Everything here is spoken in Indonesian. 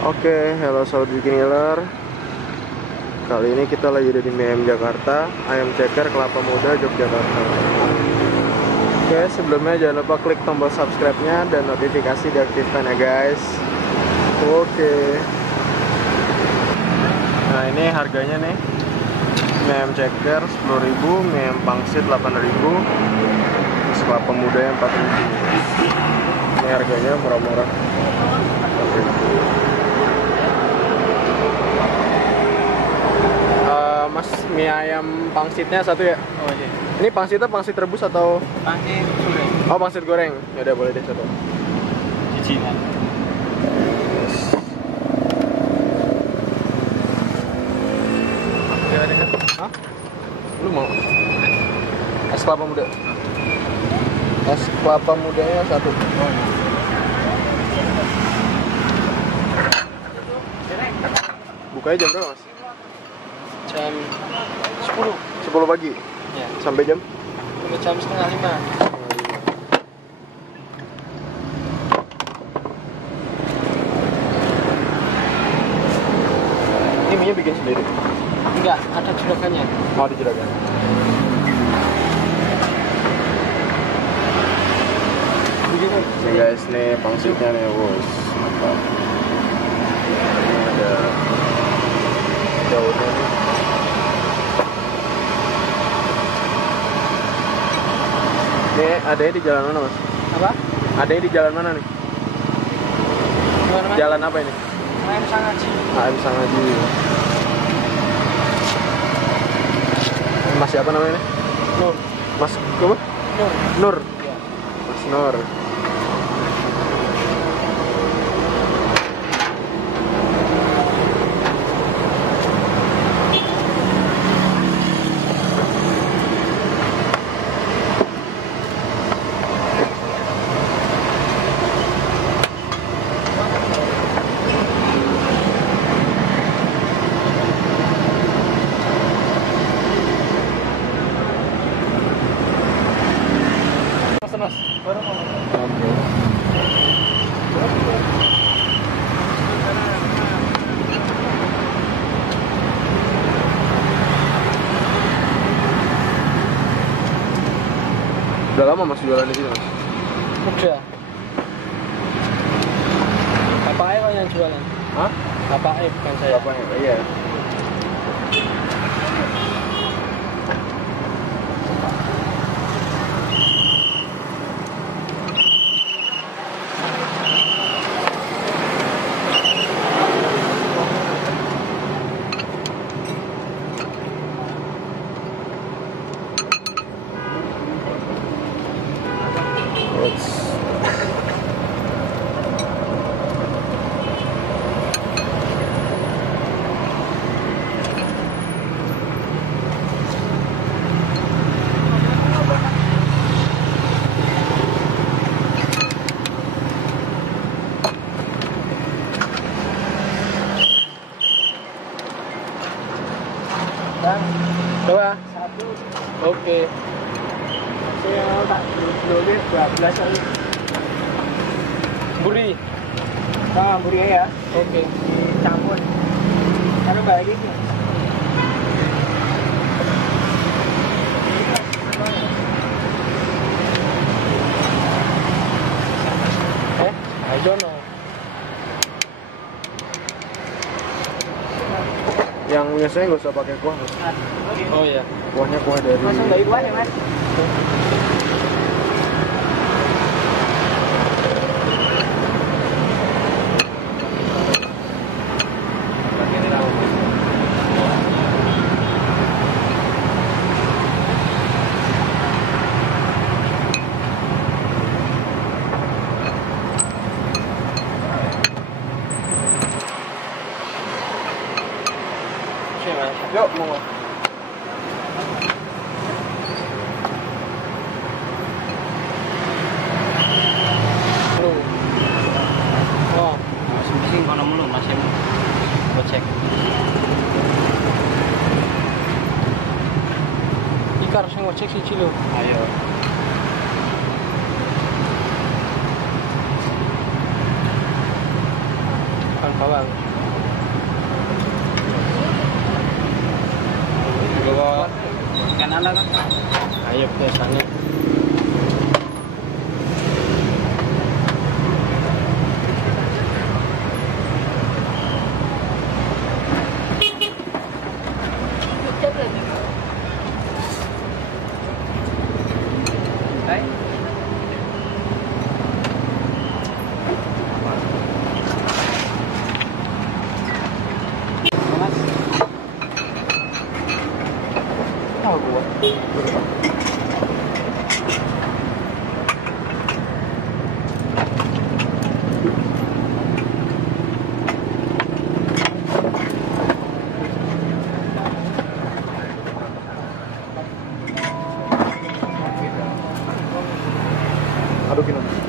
Oke, hello sobat Bikiniler. Kali ini kita lagi ada di MIM Jakarta, ayam ceker Kelapa Muda Yogyakarta. Oke, sebelumnya jangan lupa klik tombol subscribe-nya dan notifikasi diaktifkan ya guys. Oke. Nah, ini harganya nih. Mie ayam ceker 10.000, mie ayam pangsit 8.000, Kelapa Muda yang 4.000. Ini harganya murah-murah. Oke. Mas, mie ayam pangsitnya satu ya? Oh iya. Ini pangsitnya pangsit rebus atau? Pangsit goreng. Oh, pangsit goreng. Ya udah, boleh deh satu. Cicingan. Ya ada kan? Hah? Lu mau? Es kelapa muda. Es kelapa mudanya satu. Oh iya. Bukanya jam berapa, Mas? Jam 10. 10 pagi. Ya. Sampai jam? Sampai jam setengah 5. Ini mie bikin sendiri? Enggak, ada juragannya. Mau di juragan? Begini. Nih guys, nih pangsitnya nih bos. Mantap. Ini ada daunnya nih. Ini adanya di jalan mana, Mas? Apa? Adanya di jalan mana nih? Gimana mas? Jalan apa ini? Ayam sangaji. AM Sangaji. Mas siapa namanya nih? Nur. Mas apa? Nur. Nur. Ya. Mas Nur. Mas. Baru mau. Oke. Udah lama Mas jualan di sini, Mas? Udah. Bapak Aib yang jualan. Hah? Bapak Aib bukan saya. Bapaknya? Iya. Dan Coba. satu. Oke. Saya mau tak dulu 12 kali. Buri. Nah, buri ya. Oke. Campur. Kalau balik ini. I don't know. Yang biasanya nggak usah pakai kuah, Mas. Oh iya. Kuahnya kuah dari. Masuk dari kuah ya, Mas? Yuk, mau. Oh, masing-masing kono mulu masih gocek. Ikar sing gocek siji lho. Ayo. Kan bang. Bawa kanan lah kan. ayo ke sana. Đấy. Mas. Tahu gua. Aduh, gini.